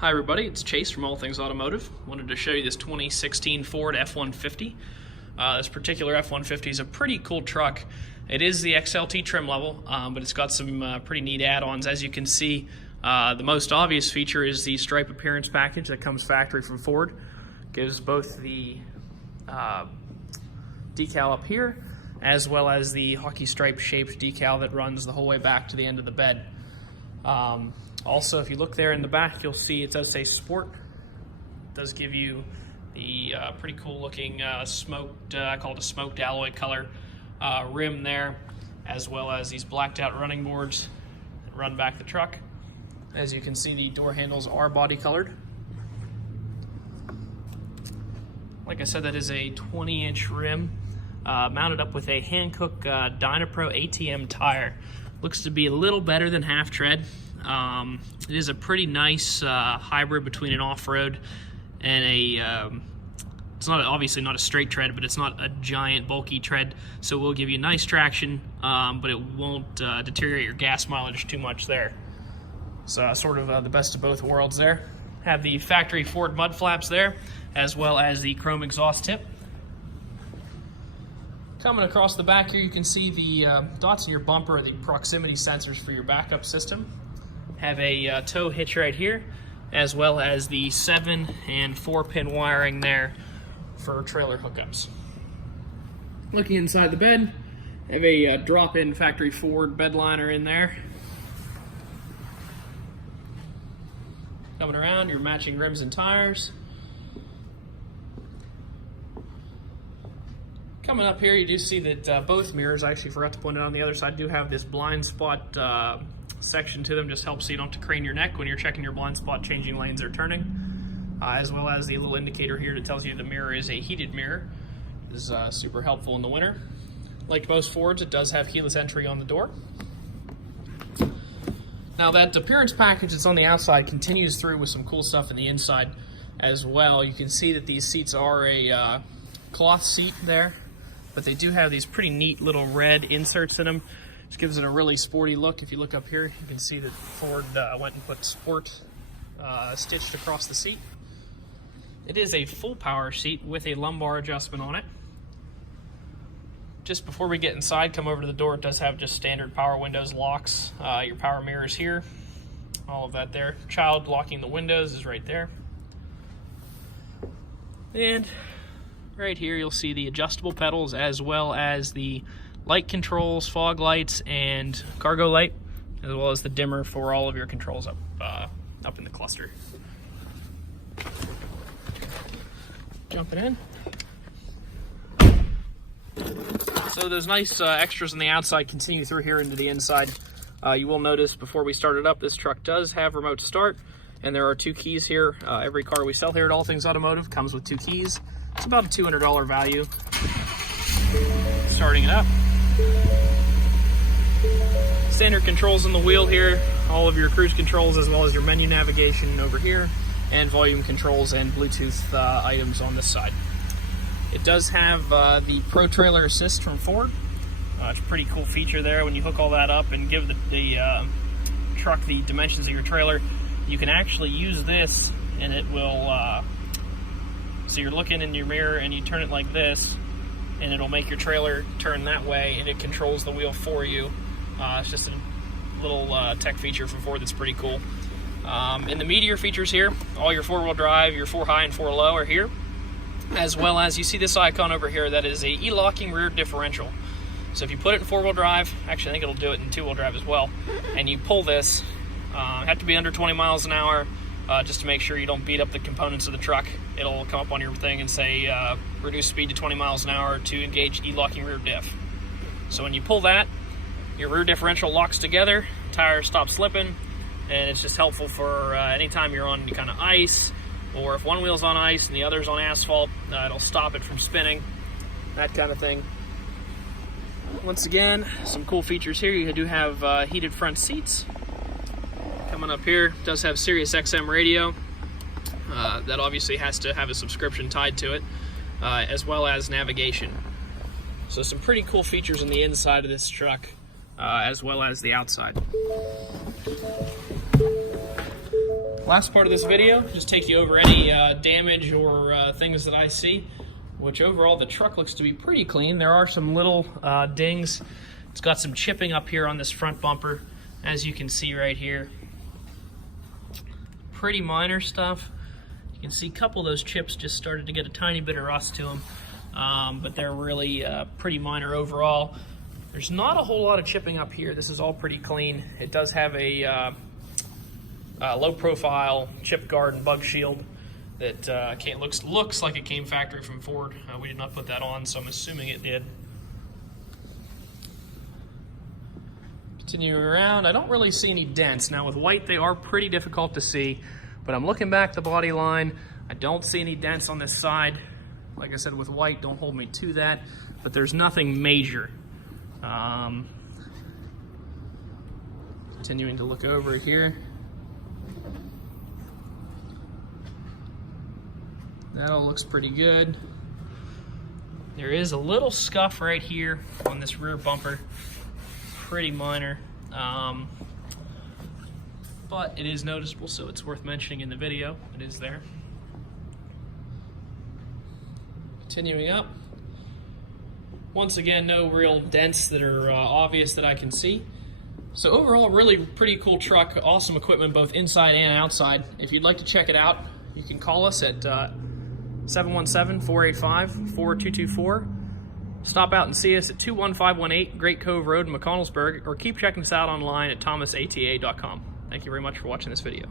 Hi everybody, it's Chase from All Things Automotive. Wanted to show you this 2016 Ford F-150. This particular F-150 is a pretty cool truck. It is the XLT trim level, but it's got some pretty neat add-ons. As you can see, the most obvious feature is the stripe appearance package that comes factory from Ford. Gives both the decal up here, as well as the hockey stripe shaped decal that runs the whole way back to the end of the bed. Also, if you look there in the back, you'll see it does say Sport. It does give you the pretty cool looking smoked, I call it a smoked alloy color rim there, as well as these blacked out running boards that run back the truck. As you can see, the door handles are body colored. Like I said, that is a 20-inch rim mounted up with a Hankook Dynapro ATM tire. Looks to be a little better than half tread. It is a pretty nice hybrid between an off-road and a, it's not obviously not a straight tread, but it's not a giant bulky tread, so it will give you nice traction, but it won't deteriorate your gas mileage too much there. So sort of the best of both worlds there. Have the factory Ford mud flaps there, as well as the chrome exhaust tip. Coming across the back here, you can see the dots in your bumper are the proximity sensors for your backup system. Have a tow hitch right here, as well as the 7 and 4-pin wiring there for trailer hookups. Looking inside the bed, have a drop-in factory Ford bed liner in there. Coming around, your matching rims and tires. Coming up here, you do see that both mirrors, I actually forgot to point it out on the other side, do have this blind spot section to them. Just helps so you don't have to crane your neck when you're checking your blind spot, changing lanes or turning. As well as the little indicator here that tells you the mirror is a heated mirror. This is super helpful in the winter. Like most Fords, it does have keyless entry on the door. Now that appearance package that's on the outside continues through with some cool stuff in the inside as well. You can see that these seats are a cloth seat there, but they do have these pretty neat little red inserts in them. Just gives it a really sporty look. If you look up here, you can see that Ford went and put Sport stitched across the seat. It is a full power seat with a lumbar adjustment on it. Just before we get inside, come over to the door. It does have just standard power windows locks. Your power mirrors here, all of that there. Child locking the windows is right there. And right here you'll see the adjustable pedals, as well as the light controls, fog lights, and cargo light, as well as the dimmer for all of your controls up in the cluster. Jumping in. So those nice extras on the outside continue through here into the inside. You will notice before we started up, this truck does have remote start, and there are 2 keys here. Every car we sell here at All Things Automotive comes with 2 keys. It's about a $200 value. Starting it up. Standard controls on the wheel here, all of your cruise controls as well as your menu navigation over here, and volume controls and Bluetooth items on this side. It does have the Pro Trailer Assist from Ford. It's a pretty cool feature there. When you hook all that up and give the truck the dimensions of your trailer, you can actually use this, and it will so you're looking in your mirror and you turn it like this, and it'll make your trailer turn that way, and it controls the wheel for you. It's just a little tech feature from Ford that's pretty cool. In the meatier features here, all your 4-wheel drive, your 4 high and 4 low are here, as well as you see this icon over here that is a e-locking rear differential. So if you put it in 4-wheel drive, actually I think it'll do it in 2-wheel drive as well, and you pull this, have to be under 20 miles an hour, just to make sure you don't beat up the components of the truck. It'll come up on your thing and say reduce speed to 20 miles an hour to engage e-locking rear diff. So when you pull that, your rear differential locks together, tires stop slipping, and it's just helpful for anytime you're on any kind of ice, or if one wheel's on ice and the other's on asphalt, it'll stop it from spinning, that kind of thing. Once again, some cool features here. You do have heated front seats. Coming up here, it does have Sirius XM radio. That obviously has to have a subscription tied to it, as well as navigation. So some pretty cool features on the inside of this truck, as well as the outside. Last part of this video, just take you over any damage or things that I see, which overall the truck looks to be pretty clean. There are some little dings. It's got some chipping up here on this front bumper, as you can see right here. Pretty minor stuff. You can see a couple of those chips just started to get a tiny bit of rust to them, but they're really pretty minor overall. There's not a whole lot of chipping up here. This is all pretty clean. It does have a low profile chip guard and bug shield that looks like it came factory from Ford. We did not put that on, so I'm assuming it did. Continuing around, I don't really see any dents. Now with white, they are pretty difficult to see, but I'm looking back the body line. I don't see any dents on this side. Like I said, with white, don't hold me to that, but there's nothing major. Continuing to look over here. That all looks pretty good. There is a little scuff right here on this rear bumper. Pretty minor, but it is noticeable, so it's worth mentioning in the video. It is there. Continuing up. Once again, no real dents that are obvious that I can see. So overall, really pretty cool truck, awesome equipment both inside and outside. If you'd like to check it out, you can call us at 717-485-4224. Stop out and see us at 21518 Great Cove Road in McConnellsburg, or keep checking us out online at thomasata.com. Thank you very much for watching this video.